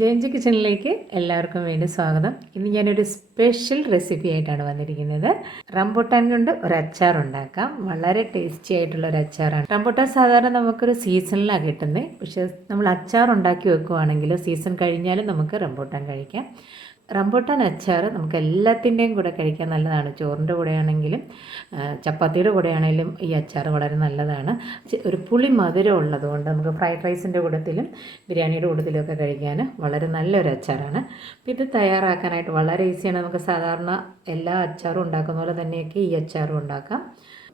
ജയഞ്ചി കിച്ചണിലേക്ക് എല്ലാവർക്കും വേണ്ടി സ്വാഗതം. ഇന്ന് ഞാനൊരു സ്പെഷ്യൽ റെസിപ്പി ആയിട്ടാണ് വന്നിരിക്കുന്നത്. റംബൂട്ടാൻ കൊണ്ട് ഒരു അച്ചാർ ഉണ്ടാക്കാം. വളരെ ടേസ്റ്റി ആയിട്ടുള്ള ഒരു അച്ചാറാണ്. റംബൂട്ടാൻ സാധാരണ നമുക്കൊരു സീസണിലാണ് കിട്ടുന്നത്. പക്ഷേ നമ്മൾ അച്ചാർ ഉണ്ടാക്കി വെക്കുവാണെങ്കിൽ സീസൺ കഴിഞ്ഞാലും നമുക്ക് റംബൂട്ടാൻ കഴിക്കാം. റംബൂട്ടാൻ അച്ചാർ നമുക്ക് എല്ലാത്തിൻ്റെയും കൂടെ കഴിക്കാൻ നല്ലതാണ്. ചോറിൻ്റെ കൂടെയാണെങ്കിലും ചപ്പാത്തിയുടെ കൂടെയാണെങ്കിലും ഈ അച്ചാർ വളരെ നല്ലതാണ്. ഒരു പുളി മധുരം ഉള്ളതുകൊണ്ട് നമുക്ക് ഫ്രൈഡ് റൈസിൻ്റെ കൂട്ടത്തിലും ബിരിയാണിയുടെ കൂട്ടത്തിലും കഴിക്കാൻ വളരെ നല്ലൊരു അച്ചാറാണ്. അപ്പോൾ ഇത് തയ്യാറാക്കാനായിട്ട് വളരെ ഈസിയാണ്. നമുക്ക് സാധാരണ എല്ലാ അച്ചാറും ഉണ്ടാക്കുന്ന പോലെ തന്നെയൊക്കെ ഈ അച്ചാറും ഉണ്ടാക്കാം.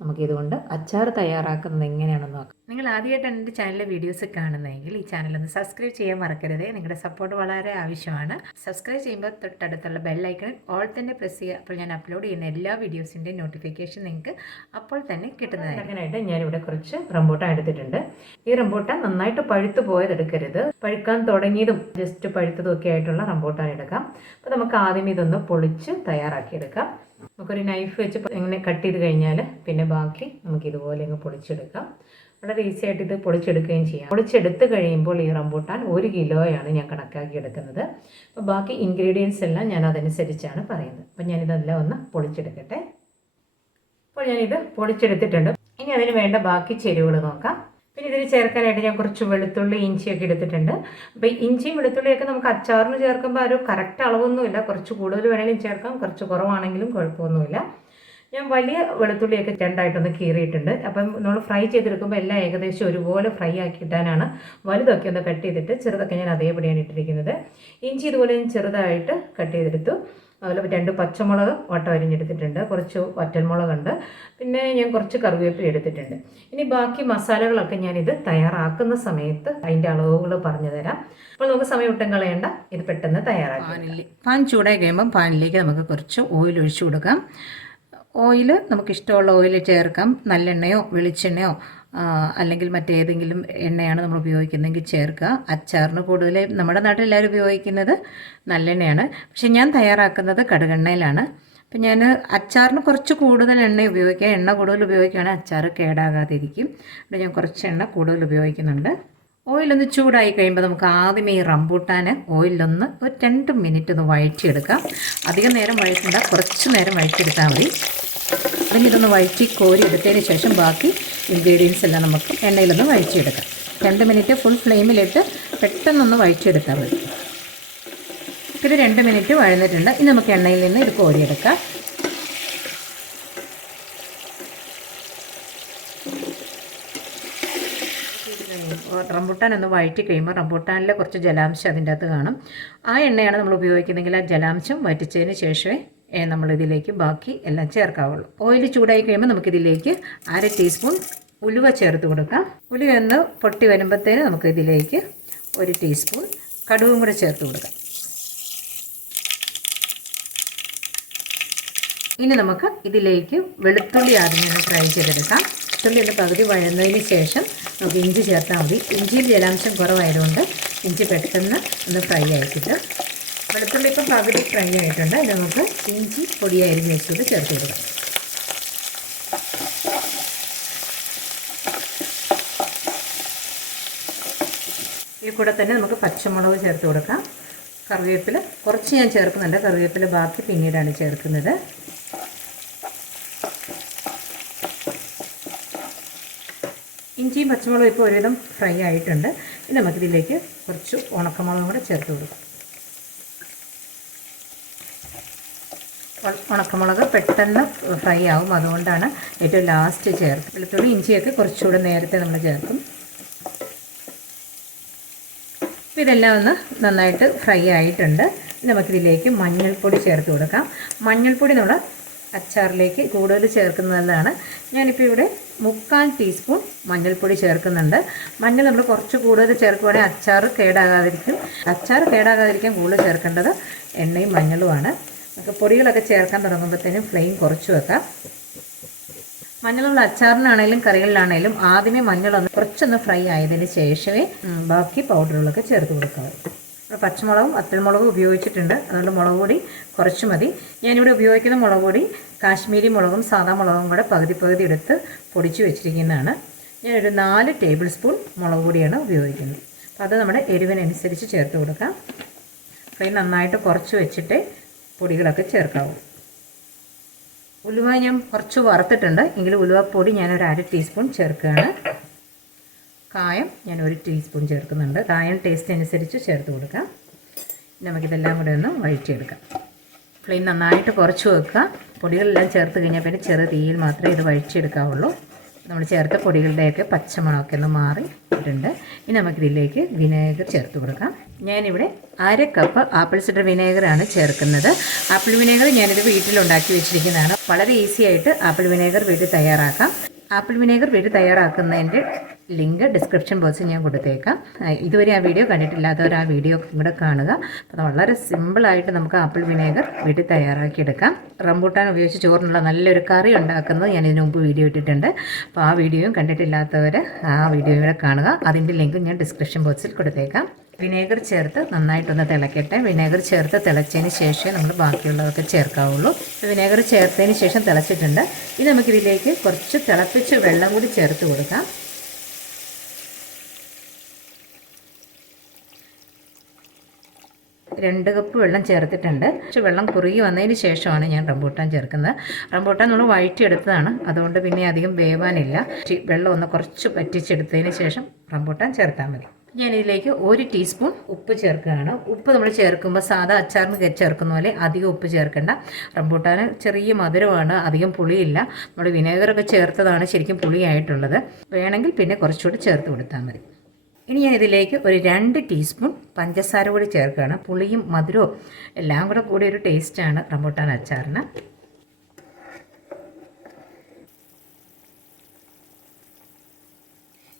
നമുക്കിതുകൊണ്ട് അച്ചാർ തയ്യാറാക്കുന്നത് എങ്ങനെയാണെന്ന് നോക്കാം. നിങ്ങൾ ആദ്യമായിട്ടാണ് എൻ്റെ ചാനലിലെ വീഡിയോസ് കാണുന്നതെങ്കിൽ ഈ ചാനലൊന്ന് സബ്സ്ക്രൈബ് ചെയ്യാൻ മറക്കരുത്. നിങ്ങളുടെ സപ്പോർട്ട് വളരെ ആവശ്യമാണ്. സബ്സ്ക്രൈബ് ചെയ്യുമ്പോൾ തൊട്ടടുത്തുള്ള ബെല്ലൈക്കണിൽ ഓൾ തന്നെ പ്രസ് ചെയ്യുക. അപ്പോൾ ഞാൻ അപ്ലോഡ് ചെയ്യുന്ന എല്ലാ വീഡിയോസിൻ്റെയും നോട്ടിഫിക്കേഷൻ നിങ്ങൾക്ക് അപ്പോൾ തന്നെ കിട്ടുന്നതാണ്. അങ്ങനെയായിട്ട് ഞാനിവിടെ കുറച്ച് റംബൂട്ടാൻ എടുത്തിട്ടുണ്ട്. ഈ റംബൂട്ടാൻ നന്നായിട്ട് പഴുത്ത് പോയതെടുക്കരുത്. പഴുക്കാൻ തുടങ്ങിയതും ജസ്റ്റ് പഴുത്തതും ഒക്കെ ആയിട്ടുള്ള റംബൂട്ടാൻ എടുക്കാം. അപ്പോൾ നമുക്ക് ആദ്യം ഇതൊന്ന് പൊളിച്ച് തയ്യാറാക്കിയെടുക്കാം. നമുക്കൊരു നൈഫ് വെച്ച് ഇങ്ങനെ കട്ട് ചെയ്ത് കഴിഞ്ഞാൽ പിന്നെ ബാക്കി നമുക്ക് ഇതുപോലെ അങ്ങ് പൊളിച്ചെടുക്കാം. വളരെ ഈസി ആയിട്ട് ഇത് പൊളിച്ചെടുക്കുകയും ചെയ്യാം. പൊളിച്ചെടുത്ത് കഴിയുമ്പോൾ ഈ റംബൂട്ടാൻ 1 കിലോയാണ് ഞാൻ കണക്കാക്കി എടുക്കുന്നത്. അപ്പോൾ ബാക്കി ഇൻഗ്രീഡിയൻസ് എല്ലാം ഞാൻ അതനുസരിച്ചാണ് പറയുന്നത്. അപ്പോൾ ഞാനിതെല്ലാം ഒന്ന് പൊളിച്ചെടുക്കട്ടെ. അപ്പോൾ ഞാനിത് പൊളിച്ചെടുത്തിട്ടുണ്ട്. ഇനി അതിന് വേണ്ട ബാക്കി ചേരുവകൾ നോക്കാം. പിന്നെ ഇതിന് ചേർക്കാനായിട്ട് ഞാൻ കുറച്ച് വെളുത്തുള്ളി ഇഞ്ചിയൊക്കെ എടുത്തിട്ടുണ്ട്. അപ്പോൾ ഇഞ്ചിയും വെളുത്തുള്ളിയൊക്കെ നമുക്ക് അച്ചാറിന് ചേർക്കുമ്പോൾ ഒരു കറക്റ്റ് അളവൊന്നുമില്ല. കുറച്ച് കൂടുതൽ വേണമെങ്കിലും ചേർക്കാം, കുറച്ച് കുറവാണെങ്കിലും കുഴപ്പമൊന്നുമില്ല. ഞാൻ വലിയ വെളുത്തുള്ളിയൊക്കെ രണ്ടായിട്ടൊന്ന് കീറിയിട്ടുണ്ട്. അപ്പം നമ്മൾ ഫ്രൈ ചെയ്തെടുക്കുമ്പോൾ എല്ലാം ഏകദേശം ഒരുപോലെ ഫ്രൈ ആക്കി ഇട്ടാനാണ്. വലുതൊക്കെ ഒന്ന് കട്ട് ചെയ്തിട്ട് ചെറുതൊക്കെ ഞാൻ അതേപടിയാണ് ഇട്ടിരിക്കുന്നത്. ഇഞ്ചി ഇതുപോലെ ഞാൻ ചെറുതായിട്ട് കട്ട് ചെയ്തെടുത്തു. അതുപോലെ 2 പച്ചമുളക് വട്ടം അരിഞ്ഞെടുത്തിട്ടുണ്ട്. കുറച്ച് വറ്റൽമുളകുണ്ട്. പിന്നെ ഞാൻ കുറച്ച് കറിവേപ്പില എടുത്തിട്ടുണ്ട്. ഇനി ബാക്കി മസാലകളൊക്കെ ഞാനിത് തയ്യാറാക്കുന്ന സമയത്ത് അതിൻ്റെ അളവുകൾ പറഞ്ഞു തരാം. അപ്പോൾ നമുക്ക് സമയം ഒട്ടും കളയണ്ട, ഇത് പെട്ടെന്ന് തയ്യാറാക്കാം. പാൻ ചൂടായി കഴിയുമ്പോൾ പാനിലേക്ക് നമുക്ക് കുറച്ച് ഓയിൽ ഒഴിച്ചു കൊടുക്കാം. ഓയിൽ നമുക്കിഷ്ടമുള്ള ഓയിൽ ചേർക്കാം. നല്ലെണ്ണയോ വെളിച്ചെണ്ണയോ അല്ലെങ്കിൽ മറ്റേതെങ്കിലും എണ്ണയാണ് നമ്മൾ ഉപയോഗിക്കുന്നതെങ്കിൽ ചേർക്കുക. അച്ചാറിന് കൂടുതൽ നമ്മുടെ നാട്ടിൽ എല്ലാവരും ഉപയോഗിക്കുന്നത് നല്ലെണ്ണയാണ്. പക്ഷേ ഞാൻ തയ്യാറാക്കുന്നത് കടുകെണ്ണയിലാണ്. അപ്പം ഞാൻ അച്ചാറിന് കുറച്ച് കൂടുതൽ എണ്ണ ഉപയോഗിക്കുക. എണ്ണ കൂടുതൽ ഉപയോഗിക്കുകയാണെങ്കിൽ അച്ചാർ കേടാകാതിരിക്കും. അപ്പോൾ ഞാൻ കുറച്ച് എണ്ണ കൂടുതൽ ഉപയോഗിക്കുന്നുണ്ട്. ഓയിലൊന്ന് ചൂടായി കഴിയുമ്പോൾ നമുക്ക് ആദ്യമേ ഈ റംബൂട്ടാൻ ഓയിലൊന്ന് ഒരു 2 മിനിറ്റ് ഒന്ന് വഴറ്റിയെടുക്കാം. അധികം നേരം വഴറ്റണ്ട, കുറച്ച് നേരം വഴറ്റിയെടുത്താൽ മതി. അല്ലെങ്കിൽ ഇതൊന്ന് വഴറ്റി കോരി എടുത്തതിന് ശേഷം ബാക്കി ഇൻഗ്രീഡിയൻസ് എല്ലാം നമുക്ക് എണ്ണയിലൊന്ന് വഴറ്റിയെടുക്കാം. 2 മിനിറ്റ് ഫുൾ ഫ്ലെയിമിലിട്ട് പെട്ടെന്നൊന്ന് വഴറ്റിയെടുത്താൽ മതി. ഇത് 2 മിനിറ്റ് വഴന്നിട്ടുണ്ട്. ഇനി നമുക്ക് എണ്ണയിൽ നിന്ന് ഇത് കോരിയെടുക്കാം. റംബൂട്ടാൻ ഒന്ന് വഴറ്റി കഴിയുമ്പോൾ റംബൂട്ടാനിലെ കുറച്ച് ജലാംശം അതിൻ്റെ അകത്ത് കാണും. ആ എണ്ണയാണ് നമ്മൾ ഉപയോഗിക്കുന്നതെങ്കിൽ ആ ജലാംശം വറ്റിച്ചതിന് ശേഷമേ നമ്മളിതിലേക്ക് ബാക്കി എല്ലാം ചേർക്കാവുള്ളൂ. ഓയിൽ ചൂടായി കഴിയുമ്പോൾ നമുക്കിതിലേക്ക് 1/2 ടീസ്പൂൺ ഉലുവ ചേർത്ത് കൊടുക്കാം. ഉലുവ ഒന്ന് പൊട്ടി വരുമ്പോഴത്തേന് നമുക്കിതിലേക്ക് 1 ടീസ്പൂൺ കടുകും കൂടെ ചേർത്ത് കൊടുക്കാം. ഇനി നമുക്ക് ഇതിലേക്ക് വെളുത്തുള്ളി ആദ്യം ഒന്ന് ഫ്രൈ ചെയ്തെടുക്കാം. വെളുത്തുള്ളി ഒന്ന് പകുതി വഴന്നതിന് ശേഷം നമുക്ക് ഇഞ്ചി ചേർത്താൽ മതി. ഇഞ്ചിയിൽ ജലാംശം കുറവായതുകൊണ്ട് ഇഞ്ചി പെട്ടെന്ന് ഒന്ന് ഫ്രൈ ആയിക്കിട്ടും. വെളുത്തുള്ളി ഇപ്പം പകുതി ഫ്രൈ ആയിട്ടുണ്ട്. ഇത് നമുക്ക് ഇഞ്ചി പൊടിയായി അരിഞ്ഞ് വെച്ചത് ചേർത്ത് കൊടുക്കാം. ഈ കൂടെ തന്നെ നമുക്ക് പച്ചമുളക് ചേർത്ത് കൊടുക്കാം. കറിവേപ്പില കുറച്ച് ഞാൻ ചേർക്കുന്നുണ്ട്. കറിവേപ്പില ബാക്കി പിന്നീടാണ് ചേർക്കുന്നത്. ഇഞ്ചിയും പച്ചമുളകും ഇപ്പോൾ ഒരുവിധം ഫ്രൈ ആയിട്ടുണ്ട്. ഇനി നമുക്കിതിലേക്ക് കുറച്ച് ഉണക്കമുളകും കൂടെ ചേർത്ത് കൊടുക്കാം. ഉണക്കമുളക് പെട്ടെന്ന് ഫ്രൈ ആവും, അതുകൊണ്ടാണ് ഏറ്റവും ലാസ്റ്റ് ചേർക്കും. വെളുത്തുള്ളി ഇഞ്ചിയൊക്കെ കുറച്ചുകൂടെ നേരത്തെ നമ്മൾ ചേർക്കും. അപ്പോൾ ഇതെല്ലാം ഒന്ന് നന്നായിട്ട് ഫ്രൈ ആയിട്ടുണ്ട്. നമുക്കിതിലേക്ക് മഞ്ഞൾപ്പൊടി ചേർത്ത് കൊടുക്കാം. മഞ്ഞൾപ്പൊടി നമ്മൾ അച്ചാറിലേക്ക് കൂടുതൽ ചേർക്കുന്നതാണ്. ഞാനിപ്പോൾ ഇവിടെ 3/4 ടീസ്പൂൺ മഞ്ഞൾപ്പൊടി ചേർക്കുന്നുണ്ട്. മഞ്ഞൾ നമ്മൾ കുറച്ച് കൂടുതൽ ചേർക്കുവാണെങ്കിൽ അച്ചാർ കേടാകാതിരിക്കും. അച്ചാർ കേടാകാതിരിക്കാൻ കൂടുതൽ ചേർക്കേണ്ടത് എണ്ണയും മഞ്ഞളുമാണ്. നമുക്ക് പൊടികളൊക്കെ ചേർക്കാൻ തുടങ്ങുമ്പോഴത്തേനും ഫ്ലെയിം കുറച്ച് വെക്കാം. മഞ്ഞളുള്ള അച്ചാറിനാണെങ്കിലും കറികളിലാണെങ്കിലും ആദ്യമേ മഞ്ഞളൊന്ന് കുറച്ചൊന്ന് ഫ്രൈ ആയതിന് ശേഷമേ ബാക്കി പൗഡറുകളൊക്കെ ചേർത്ത് കൊടുക്കാം. പച്ചമുളകും വറ്റൽമുളകും ഉപയോഗിച്ചിട്ടുണ്ട്. അതുകൊണ്ട് മുളക് പൊടി കുറച്ച് മതി. ഞാനിവിടെ ഉപയോഗിക്കുന്ന മുളക് പൊടി കാശ്മീരി മുളകും സാദാ മുളകും കൂടെ പകുതി എടുത്ത് പൊടിച്ച് വെച്ചിരിക്കുന്നതാണ്. ഞാനൊരു 4 ടേബിൾ സ്പൂൺ മുളക് പൊടിയാണ് ഉപയോഗിക്കുന്നത്. അപ്പോൾ അത് നമ്മുടെ എരിവിനനുസരിച്ച് ചേർത്ത് കൊടുക്കാം. ഫ്ലെയിം നന്നായിട്ട് കുറച്ച് വെച്ചിട്ട് പൊടികളൊക്കെ ചേർക്കാവൂ. ഉലുവ ഞാൻ കുറച്ച് വറുത്തിട്ടുണ്ട്, എങ്കിലും ഉലുവപ്പൊടി ഞാനൊരു 1/2 ടീസ്പൂൺ ചേർക്കുകയാണ്. കായം ഞാൻ 1 ടീസ്പൂൺ ചേർക്കുന്നുണ്ട്. കായം ടേസ്റ്റ് അനുസരിച്ച് ചേർത്ത് കൊടുക്കാം. നമുക്കിതെല്ലാം കൂടെ ഒന്ന് വഴറ്റിയെടുക്കാം. ഫ്ലെയിം നന്നായിട്ട് കുറച്ച് വെക്കുക. പൊടികളെല്ലാം ചേർത്ത് കഴിഞ്ഞാൽ പിന്നെ ചെറു തീയിൽ മാത്രമേ ഇത് വഴറ്റിയെടുക്കാവുള്ളൂ. നമ്മൾ ചേർത്ത പൊടികളുടെയൊക്കെ പച്ചമണമൊക്കെ ഒന്ന് മാറിയിട്ടുണ്ട്. ഇനി നമുക്കിതിലേക്ക് വിനേഗർ ചേർത്ത് കൊടുക്കാം. ഞാനിവിടെ 1/2 കപ്പ് ആപ്പിൾ സിഡർ വിനേഗറാണ് ചേർക്കുന്നത്. ആപ്പിൾ വിനേഗർ ഞാനിത് വീട്ടിലുണ്ടാക്കി വെച്ചിരിക്കുന്നതാണ്. വളരെ ഈസി ആയിട്ട് ആപ്പിൾ വിനേഗർ വീട്ടിൽ തയ്യാറാക്കാം. ആപ്പിൾ വിനേഗർ വീട്ടിൽ തയ്യാറാക്കുന്നതിൻ്റെ ലിങ്ക് ഡിസ്ക്രിപ്ഷൻ ബോക്സിൽ ഞാൻ കൊടുത്തേക്കാം. ഇതുവരെ ആ വീഡിയോ കണ്ടിട്ടില്ലാത്തവർ ആ വീഡിയോ കൂടെ കാണുക. അപ്പോൾ വളരെ സിമ്പിളായിട്ട് നമുക്ക് ആപ്പിൾ വിനേഗർ വീട്ടിൽ തയ്യാറാക്കിയെടുക്കാം. റംബൂട്ടാൻ ഉപയോഗിച്ച് ചോറിനുള്ള നല്ലൊരു കറി ഉണ്ടാക്കുന്നത് ഞാൻ ഇതിനു മുമ്പ് വീഡിയോ ഇട്ടിട്ടുണ്ട്. അപ്പോൾ ആ വീഡിയോയും കണ്ടിട്ടില്ലാത്തവർ ആ വീഡിയോയും കൂടെ കാണുക. അതിൻ്റെ ലിങ്ക് ഞാൻ ഡിസ്ക്രിപ്ഷൻ ബോക്സിൽ കൊടുത്തേക്കാം. വിനേഗർ ചേർത്ത് നന്നായിട്ടൊന്ന് തിളക്കട്ടെ. വിനേഗർ ചേർത്ത് തിളച്ചതിന് ശേഷമേ നമ്മൾ ബാക്കിയുള്ളതൊക്കെ ചേർക്കാവുള്ളൂ. വിനേഗർ ചേർത്തതിന് ശേഷം തിളച്ചിട്ടുണ്ട്. ഇനി നമുക്കിതിലേക്ക് കുറച്ച് തിളപ്പിച്ച് വെള്ളം കൂടി ചേർത്ത് കൊടുക്കാം. രണ്ട് കപ്പ് വെള്ളം ചേർത്തിട്ടുണ്ട്. പക്ഷേ വെള്ളം കുറുകി വന്നതിന് ശേഷമാണ് ഞാൻ റംബൂട്ടാൻ ചേർക്കുന്നത്. റംബൂട്ടാൻ നമ്മൾ വഴറ്റിയെടുത്തതാണ്, അതുകൊണ്ട് പിന്നെ അധികം വേവാനില്ല. വെള്ളം ഒന്ന് കുറച്ച് വറ്റിച്ചെടുത്തതിന് ശേഷം റംബൂട്ടാൻ ചേർത്താൽ മതി. ഞാനിതിലേക്ക് 1 ടീസ്പൂൺ ഉപ്പ് ചേർക്കുകയാണ്. ഉപ്പ് നമ്മൾ ചേർക്കുമ്പോൾ സാധാ അച്ചാറിന് ചേർക്കുന്ന പോലെ അധികം ഉപ്പ് ചേർക്കേണ്ട. റംബൂട്ടാൻ ചെറിയ മധുരമാണ്, അധികം പുളിയില്ല. നമ്മൾ വിനേഗറൊക്കെ ചേർത്തതാണ് ശരിക്കും പുളിയായിട്ടുള്ളത്. വേണമെങ്കിൽ പിന്നെ കുറച്ചുകൂടി ചേർത്ത് കൊടുത്താൽ മതി. ഇനി ഞാൻ ഇതിലേക്ക് ഒരു 2 ടീസ്പൂൺ പഞ്ചസാര കൂടി ചേർക്കുകയാണ്. പുളിയും മധുരവും എല്ലാം കൂടെ കൂടി ഒരു ടേസ്റ്റാണ് റംബൂട്ടാൻ അച്ചാറിന്.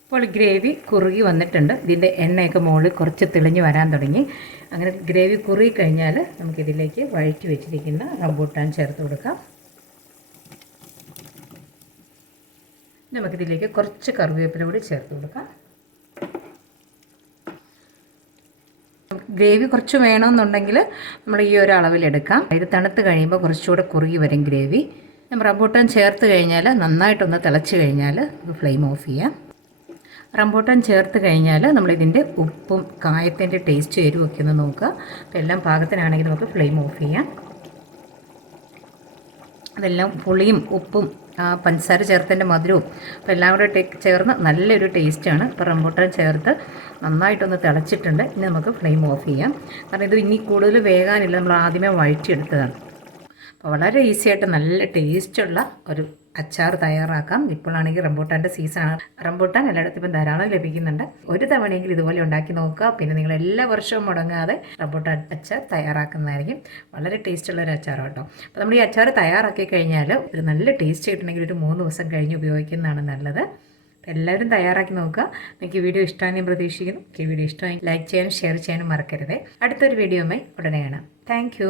ഇപ്പോൾ ഗ്രേവി കുറുകി വന്നിട്ടുണ്ട്. ഇതിൻ്റെ എണ്ണയൊക്കെ മുകളിൽ കുറച്ച് തെളിഞ്ഞ് വരാൻ തുടങ്ങി. അങ്ങനെ ഗ്രേവി കുറുകി കഴിഞ്ഞാൽ നമുക്കിതിലേക്ക് വഴറ്റി വെച്ചിരിക്കുന്ന റംബൂട്ടാൻ ചേർത്ത് കൊടുക്കാം. നമുക്കിതിലേക്ക് കുറച്ച് കറിവേപ്പില കൂടി ചേർത്ത് കൊടുക്കാം. ഗ്രേവി കുറച്ച് വേണമെന്നുണ്ടെങ്കിൽ നമ്മൾ ഈ ഒരു അളവിലെടുക്കാം. ഇത് തണുത്ത് കഴിയുമ്പോൾ കുറച്ചുകൂടെ കുറുകി വരും ഗ്രേവി. റംബൂട്ടാൻ ചേർത്ത് കഴിഞ്ഞാൽ നന്നായിട്ടൊന്ന് തിളച്ച് കഴിഞ്ഞാൽ ഫ്ലെയിം ഓഫ് ചെയ്യാം. റംബൂട്ടാൻ ചേർത്ത് കഴിഞ്ഞാൽ നമ്മളിതിൻ്റെ ഉപ്പും കായത്തിൻ്റെ ടേസ്റ്റ് എരിവൊക്കെ ഒന്ന് നോക്കുക. അപ്പോൾ എല്ലാം പാകത്തിനാണെങ്കിൽ നമുക്ക് ഫ്ലെയിം ഓഫ് ചെയ്യാം. അതെല്ലാം പുളിയും ഉപ്പും പഞ്ചസാര ചേർത്തതിൻ്റെ മധുരവും അപ്പോൾ എല്ലാം കൂടെ ചേർന്ന് നല്ലൊരു ടേസ്റ്റാണ്. ഇപ്പോൾ റംബൂട്ടാൻ ചേർത്ത് നന്നായിട്ടൊന്ന് തിളച്ചിട്ടുണ്ട്. ഇനി നമുക്ക് ഫ്ലെയിം ഓഫ് ചെയ്യാം. കാരണം ഇത് ഇനി കൂടുതൽ വേകാനില്ല, നമ്മൾ ആദ്യമേ വഴറ്റിയെടുത്തതാണ്. അപ്പോൾ വളരെ ഈസി ആയിട്ട് നല്ല ടേസ്റ്റുള്ള ഒരു അച്ചാർ തയ്യാറാക്കാം. ഇപ്പോഴാണെങ്കിൽ റംബൂട്ടാൻ്റെ സീസണാണ്. റംബൂട്ടാൻ എല്ലായിടത്തും ഇപ്പം ധാരാളം ലഭിക്കുന്നുണ്ട്. ഒരു തവണയെങ്കിലും ഇതുപോലെ ഉണ്ടാക്കി നോക്കുക. പിന്നെ നിങ്ങൾ എല്ലാ വർഷവും മുടങ്ങാതെ റംബൂട്ടാൻ അച്ചാർ തയ്യാറാക്കുന്നതായിരിക്കും. വളരെ ടേസ്റ്റുള്ള ഒരു അച്ചാർ കേട്ടോ. അപ്പോൾ നമ്മൾ ഈ അച്ചാർ തയ്യാറാക്കി കഴിഞ്ഞാൽ ഒരു നല്ല ടേസ്റ്റ് കിട്ടണമെങ്കിൽ ഒരു 3 ദിവസം കഴിഞ്ഞ് ഉപയോഗിക്കുന്നതാണ് നല്ലത്. എല്ലാവരും തയ്യാറാക്കി നോക്കുക. നിങ്ങൾക്ക് ഈ വീഡിയോ ഇഷ്ടമായി ഞാൻ പ്രതീക്ഷിക്കുന്നു. ഈ വീഡിയോ ഇഷ്ടമായി ലൈക്ക് ചെയ്യാനും ഷെയർ ചെയ്യാനും മറക്കരുത്. അടുത്തൊരു വീഡിയോയുമായി ഉടനെ കാണാം. താങ്ക്